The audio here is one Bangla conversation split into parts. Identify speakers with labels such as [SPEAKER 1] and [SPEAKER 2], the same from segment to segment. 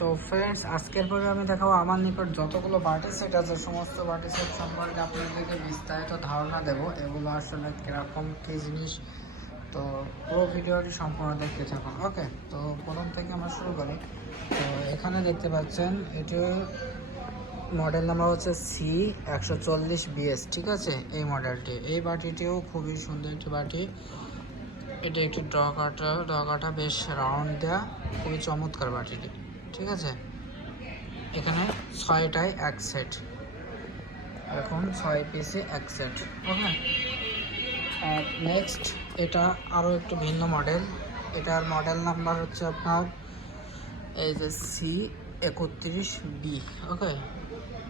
[SPEAKER 1] তো ফ্রেন্ডস আজকের পরে আমি দেখাবো আমার নিকট যতগুলো বাটি সেট আছে, সমস্ত বাটি সেট সম্পর্কে আপনাদেরকে বিস্তারিত ধারণা দেব। এগুলো আসলে কীরকম, কী জিনিস? তো পুরো ভিডিওটি সম্পূর্ণ দেখতে থাকুন। ওকে তো প্রথম থেকে আমরা শুরু করি। তো এখানে দেখতে পাচ্ছেন, এটি মডেল নাম্বার হচ্ছে সি একশো চল্লিশ বিএস ঠিক আছে? এই মডেলটি এই বাটিটিও খুবই সুন্দর একটি বাটি এটা একটি ডগাটা ডগাটা বেশ রাউন্ড দেওয়া খুবই চমৎকার বাটিটি ঠিক আছে? এখানে ছয়টায় এক সেট এখন ছয় পিসে এক সেট ওকে আর নেক্সট এটা আরও একটু ভিন্ন মডেল এটার মডেল নাম্বার হচ্ছে আপনার এই যে সি একত্রিশ বি ওকে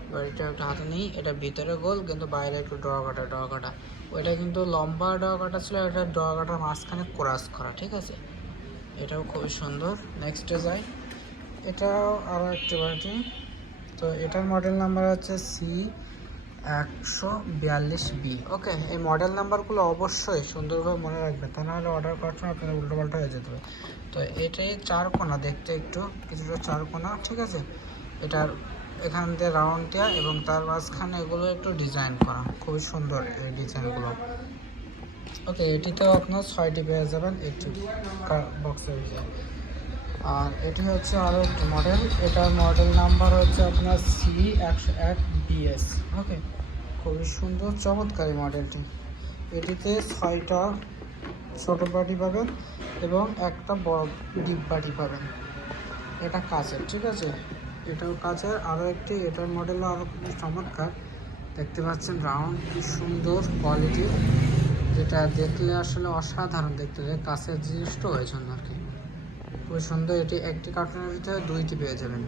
[SPEAKER 1] এবার এটা একটা হাতে নেই, এটা ভিতরে গোল, কিন্তু বাইরে একটু ড্র কাটা ড্র কাটা। ওইটা কিন্তু লম্বা ড্র কাটা ছিল, এটা ড্র কাটার মাঝখানে ক্রাস করা, ঠিক আছে? এটাও খুবই সুন্দর। নেক্সটে যাই। এটাও আরও একটি বাটি তো এটার মডেল নাম্বার হচ্ছে সি একশো বিয়াল্লিশ বি ওকে এই মডেল নাম্বারগুলো অবশ্যই সুন্দরভাবে মনে রাখবেন তা নাহলে অর্ডার করার সময় আপনাদের উল্টোপাল্টা হয়ে যেতে হবে। তো এটাই চার কোনা, দেখতে একটু কিছুটা চার কোনা, ঠিক আছে? এটার এখান দিয়ে রাউন্ড দেওয়া এবং তার মাঝখানে এগুলো একটু ডিজাইন করা, খুবই সুন্দর এই ডিজাইনগুলো ওকে এটিতেও আপনার ছয়টি পেয়ে যাবেন, একটি বক্সের আর এটি হচ্ছে আরও একটি মডেল এটার মডেল নাম্বার হচ্ছে আপনার সি একশো এক বিএস ওকে, খুবই সুন্দর, চমৎকারী মডেলটি এটিতে ছয়টা ছোট বাটি পাবেন এবং একটা বড় ডিপ বাটি পাবেন। এটা কাচের, ঠিক আছে? এটাও কাচের। আরও একটি, এটার মডেল আরও খুব চমৎকার। দেখতে পাচ্ছেন রাউন্ড কি সুন্দর কোয়ালিটির যেটা দেখলে আসলে অসাধারণ দেখতে লাগে কাছের জিনিসটা জন্য আর কি খুবই সুন্দর এটি একটি কার্টুনের ভিতরে দুইটি পেয়ে যাবেন।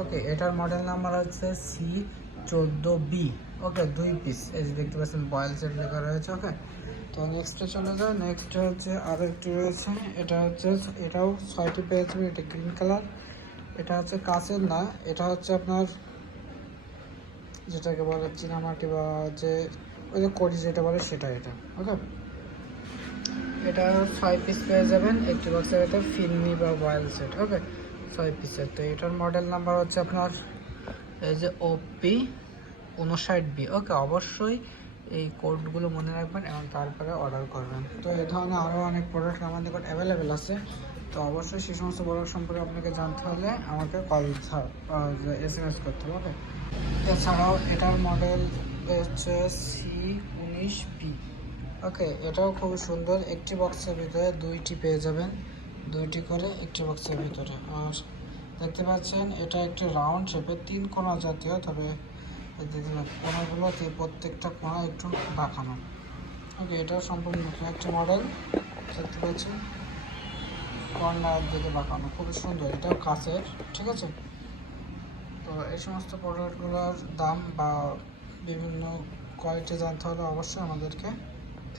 [SPEAKER 1] ওকে, এটার মডেল নাম্বার হচ্ছে সি চোদ্দ বি ওকে, দুই পিস এই যে দেখতে পাচ্ছেন বয়েল সেট লেখা রয়েছে, ওকে? তো নেক্সটে চলে যায় নেক্সট হচ্ছে আরও একটি রয়েছে। এটা হচ্ছে, এটাও ছয়টি পেয়ে যাবেন, এটা গ্রিন কালার এটা হচ্ছে কাচের না, এটা হচ্ছে আপনার যেটাকে বলে চীনামাটি বা যে, ওই যে কড়ি যেটা বলে সেটা এটা, ওকে? এটা ছয় পিস পেয়ে যাবেন। একটি বক্সের ভেতর ফিল্মি বা বয়েল সেট ওকে ছয় পিসের তো এটার মডেল নাম্বার হচ্ছে আপনার, এই যে ওপি উনষাট বি ওকে অবশ্যই এই কোডগুলো মনে রাখবেন এবং তারপরে অর্ডার করবেন। তো এ ধরনের আরও অনেক প্রোডাক্ট আমাদের নিকট অ্যাভেলেবেল আছে। তো অবশ্যই সেই সমস্ত প্রোডাক্ট সম্পর্কে আপনাকে জানতে হলে আমাকে কল এস এম এস করতে হবে এছাড়াও এটার মডেল হচ্ছে সি উনিশ বি ওকে, এটাও খুব সুন্দর। একটি বক্সের ভিতরে দুইটি পেয়ে যাবেন। দুইটি করে একটি বক্সের ভিতরে। আর দেখতে পাচ্ছেন, এটা একটি রাউন্ড শেপের তিন কোণা জাতীয়, তবে কোনাগুলো প্রত্যেকটা কোণা একটু বাঁকানো। ওকে, এটাও সম্পূর্ণ নতুন একটি মডেল দেখতে পাচ্ছেন কর্নার দিকে বাঁকানো। খুবই সুন্দর, এটাও কাছের ঠিক আছে? তো এই সমস্ত প্রোডাক্টগুলোর দাম বা বিভিন্ন কোয়ালিটি জানতে হলে অবশ্যই আমাদেরকে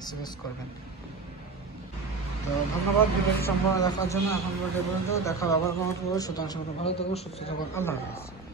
[SPEAKER 1] এসএমএস করবেন। তো ধন্যবাদ ভিডিওটি সম্পূর্ণ দেখার জন্য এখন পর্যন্ত। দেখা আবার করব সুতরাং সবাই ভালো থাকুন, সুস্থ থাকুন। আল্লাহ হাফিজ।